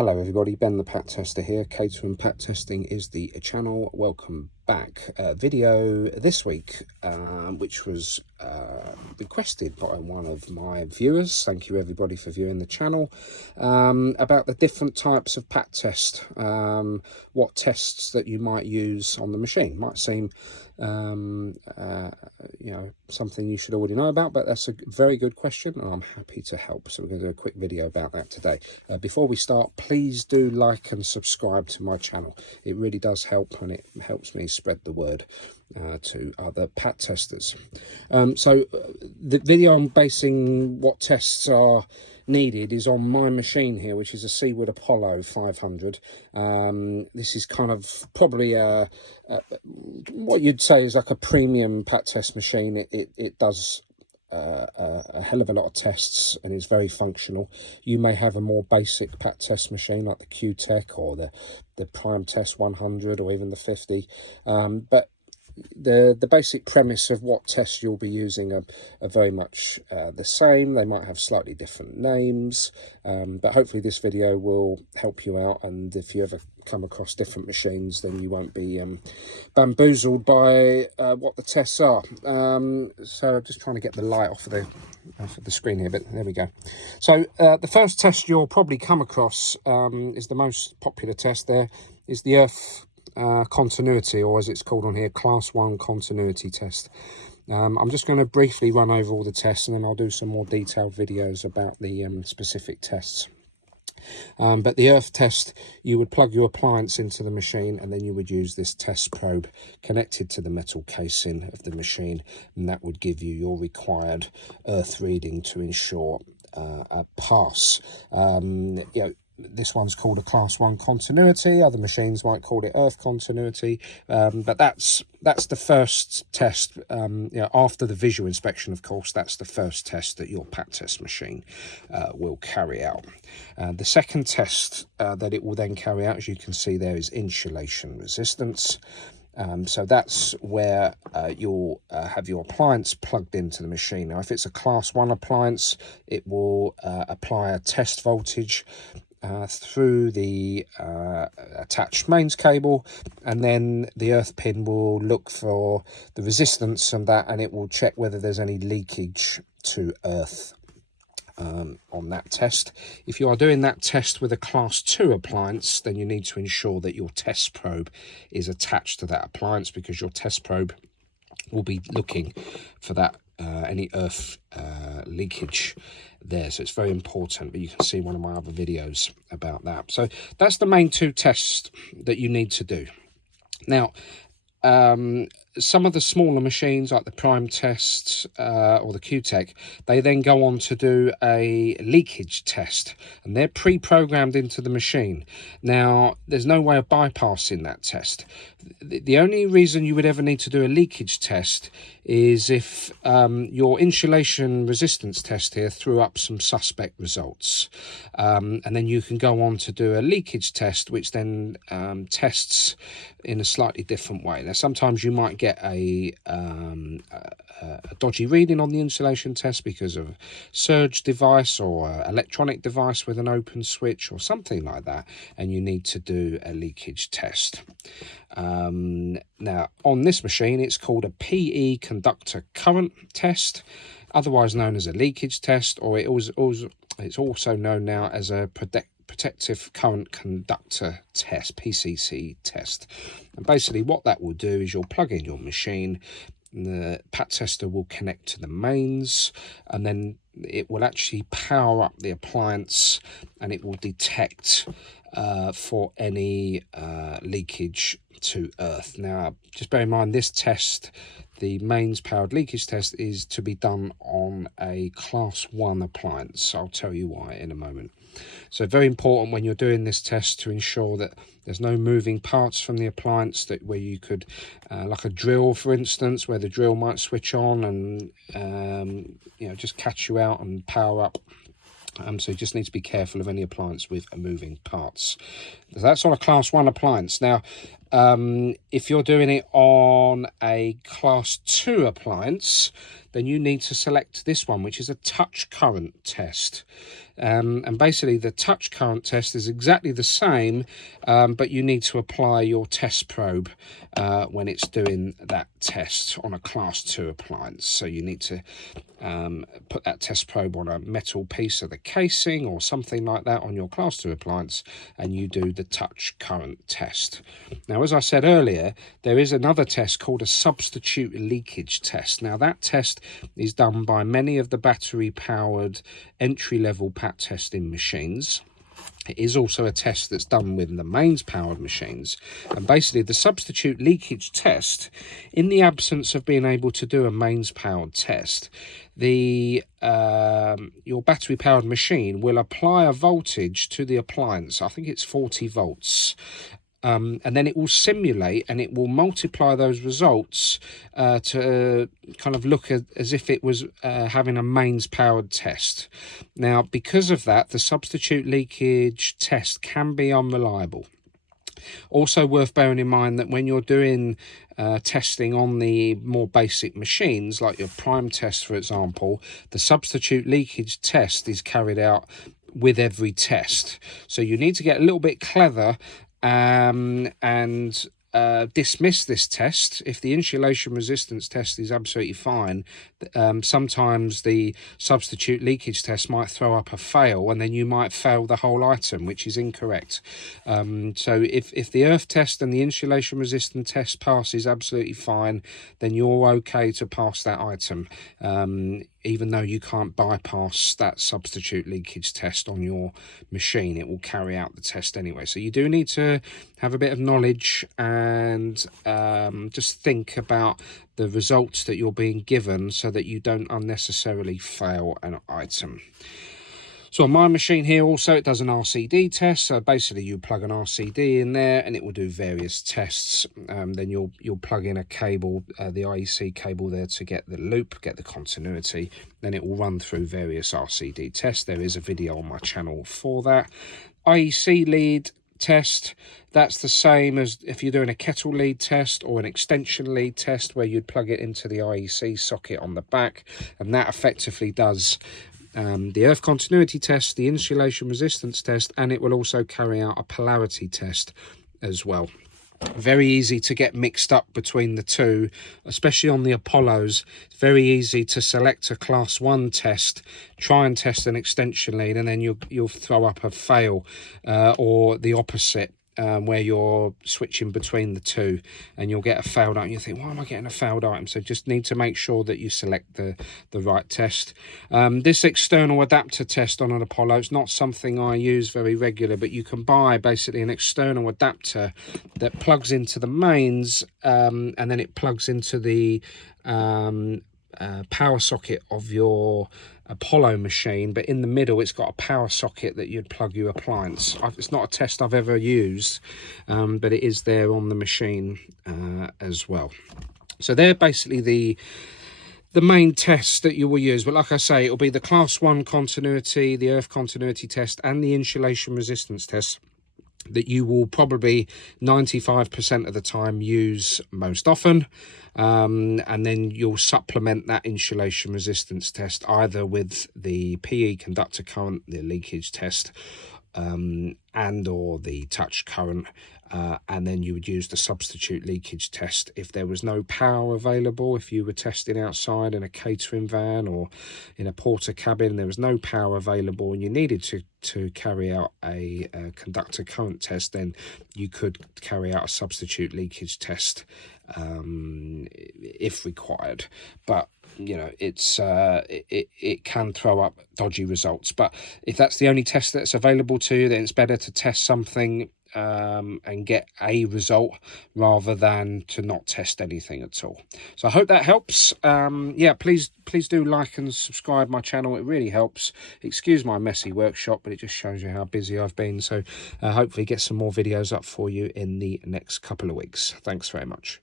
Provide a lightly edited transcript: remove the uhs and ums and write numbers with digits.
Hello everybody, Ben the Pat Tester here. Catering Pat Testing is the channel. Welcome back. Video this week, which was requested by one of my viewers. Thank you everybody for viewing the channel. About the different types of pat test. What tests that you might use on the machine. Might seem you know, something you should already know about, but that's a very good question and I'm happy to help. So we're going to do a quick video about that today. Before we start, please do like and subscribe to my channel. It really does help, and it helps me spread the word to other pat testers. The video I'm basing what tests are needed is on my machine here, which is a Seaward Apollo 500. This is kind of probably what you'd say is like a premium pat test machine. It does a hell of a lot of tests and is very functional. You may have a more basic pat test machine like the Q-Tech or the Prime Test 100 or even the 50, but the basic premise of what tests you'll be using are very much the same. They might have slightly different names, but hopefully this video will help you out, and if you ever come across different machines then you won't be bamboozled by what the tests are. So I'm just trying to get the light off of the screen here, but there we go. So the first test you'll probably come across is the most popular test. There is the earth continuity, or as it's called on here, class 1 continuity test. I'm just going to briefly run over all the tests and then I'll do some more detailed videos about the specific tests. But the earth test, you would plug your appliance into the machine and then you would use this test probe connected to the metal casing of the machine, and that would give you your required earth reading to ensure a pass. You know, this one's called a class 1 continuity. Other machines might call it earth continuity, but that's the first test. You know, after the visual inspection, of course, that's the first test that your pat test machine will carry out. The second test that it will then carry out, as you can see there, is insulation resistance. So that's where you'll have your appliance plugged into the machine. Now, if it's a class 1 appliance, it will apply a test voltage through the attached mains cable, and then the earth pin will look for the resistance of that, and it will check whether there's any leakage to earth on that test. If you are doing that test with a class 2 appliance, then you need to ensure that your test probe is attached to that appliance, because your test probe will be looking for that any earth leakage there. So it's very important, but you can see one of my other videos about that. So that's the main 2 tests that you need to do. Now, some of the smaller machines like the Prime Test or the Q-Tech, they then go on to do a leakage test, and they're pre-programmed into the machine. Now, there's no way of bypassing that test. The only reason you would ever need to do a leakage test is if your insulation resistance test here threw up some suspect results, and then you can go on to do a leakage test, which then tests in a slightly different way. Now, sometimes you might get a dodgy reading on the insulation test because of a surge device or electronic device with an open switch or something like that, and you need to do a leakage test. Now, on this machine, it's called a PE conductor current test, otherwise known as a leakage test, or it's also known now as a protective current conductor test, PCC test. And basically what that will do is you'll plug in your machine, the pat tester will connect to the mains, and then it will actually power up the appliance, and it will detect for any leakage to earth. Now, just bear in mind, this test, the mains powered leakage test, is to be done on a class 1 appliance. I'll tell you why in a moment. So very important when you're doing this test to ensure that there's no moving parts from the appliance, that where you could, like a drill for instance, where the drill might switch on and you know, just catch you out and power up. So you just need to be careful of any appliance with moving parts. So that's on a class 1 appliance. Now, if you're doing it on a class 2 appliance, then you need to select this one, which is a touch current test. And basically the touch current test is exactly the same, but you need to apply your test probe when it's doing that test on a class 2 appliance. So you need to put that test probe on a metal piece of the casing or something like that on your class 2 appliance, and you do the touch current test. Now, as I said earlier, there is another test called a substitute leakage test. Now, that test is done by many of the battery powered entry-level pat testing machines. It is also a test that's done with the mains powered machines. And basically the substitute leakage test, in the absence of being able to do a mains powered test, your battery powered machine will apply a voltage to the appliance. I think it's 40 volts. And then it will simulate and it will multiply those results to kind of look as if it was having a mains powered test. Now, because of that, the substitute leakage test can be unreliable. Also worth bearing in mind that when you're doing testing on the more basic machines, like your prime test, for example, the substitute leakage test is carried out with every test. So you need to get a little bit clever and dismiss this test. If the insulation resistance test is absolutely fine, sometimes the substitute leakage test might throw up a fail, and then you might fail the whole item, which is incorrect. So if the earth test and the insulation resistance test passes absolutely fine, then you're okay to pass that item, even though you can't bypass that substitute leakage test on your machine. It will carry out the test anyway. So you do need to have a bit of knowledge and just think about the results that you're being given so that you don't unnecessarily fail an item. So on my machine here also, it does an RCD test. So basically you plug an RCD in there and it will do various tests. Then you'll plug in a cable, the IEC cable there, to get the loop, get the continuity. Then it will run through various RCD tests. There is a video on my channel for that. IEC lead test, that's the same as if you're doing a kettle lead test or an extension lead test, where you'd plug it into the IEC socket on the back, and that effectively does the earth continuity test, the insulation resistance test, and it will also carry out a polarity test as well. Very easy to get mixed up between the two, especially on the Apollos. It's very easy to select a class 1 test, try and test an extension lead, and then you'll throw up a fail, or the opposite, where you're switching between the two and you'll get a failed item. You think, why am I getting a failed item? So just need to make sure that you select the right test. This external adapter test on an Apollo, it's not something I use very regular, but you can buy basically an external adapter that plugs into the mains, and then it plugs into the power socket of your Apollo machine, but in the middle it's got a power socket that you'd plug your appliance. It's not a test I've ever used, but it is there on the machine as well. So they're basically the main tests that you will use. But like I say, it'll be the class 1 continuity, the earth continuity test, and the insulation resistance test that you will probably 95% of the time use most often, and then you'll supplement that insulation resistance test either with the PE conductor current, the leakage test, and or the touch current, and then you would use the substitute leakage test if there was no power available. If you were testing outside in a catering van or in a porter cabin, there was no power available and you needed to carry out a conductor current test, then you could carry out a substitute leakage test if required. But you know, it can throw up dodgy results. But if that's the only test that's available to you, then it's better to test something and get a result rather than to not test anything at all. So I hope that helps. Yeah, please do like and subscribe my channel. It really helps. Excuse my messy workshop, but it just shows you how busy I've been. So hopefully get some more videos up for you in the next couple of weeks. Thanks very much.